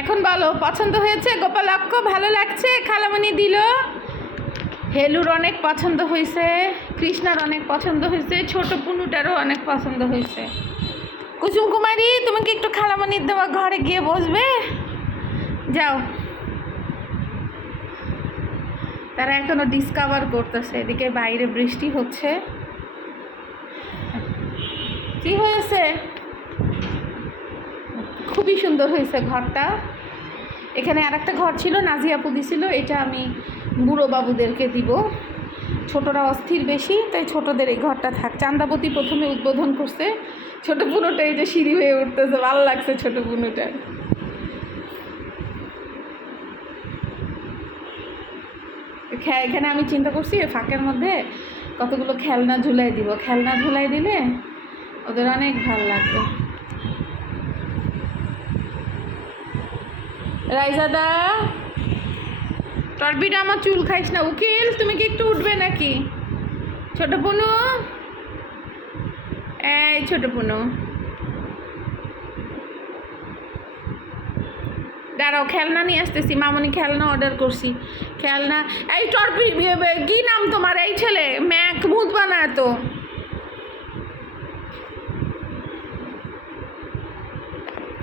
এখন বলো পছন্দ হয়েছে? গোপালক্ষ ভালো লাগছে? খালামণি দিল। হেলুর অনেক পছন্দ হয়েছে, কৃষ্ণার অনেক পছন্দ হয়েছে, ছোট পুনুটারও অনেক পছন্দ হয়েছে। কুসুম কুমারী, তুমি কি একটু খালামণির দেওয়া ঘরে গিয়ে বসবে? যাও। তারা এখনো ডিসকভার করতেছে। এদিকে বাইরে বৃষ্টি হচ্ছে। কি হয়েছে? খুবই সুন্দর হয়েছে ঘরটা। এখানে আর একটা ঘর ছিল, নাজিয়া আপু দিছিল, এটা আমি বুড়ো বাবুদেরকে দিব। ছোটরা অস্থির বেশি, তাই ছোটদের এই ঘরটা থাক। চান্দাবতী প্রথমে উদ্বোধন করছে, ছোট বুনোটা এই যে সিঁড়ি হয়ে উঠতেছে, ভালো লাগছে ছোট বুনোটার। এখানে আমি চিন্তা করছি ফাঁকের মধ্যে কতগুলো খেলনা ঝুলাই দিব। খেলনা ঝুলাই দিলে ওদের অনেক ভালো লাগবে। রাইজাদা, টরবিটা আমার চুল খাইস না। উকিল, তুমি কি একটু উঠবে নাকি? ছোট পুনু, এই ছোট পুনু, দাঁড়াও, খেলনা নিয়ে আসতেছি। মামনি খেলনা অর্ডার করছি। খেলনা, এই টরবি, কি নাম তোমার? এই ছেলে ম্যাক ভূত বানায় তো।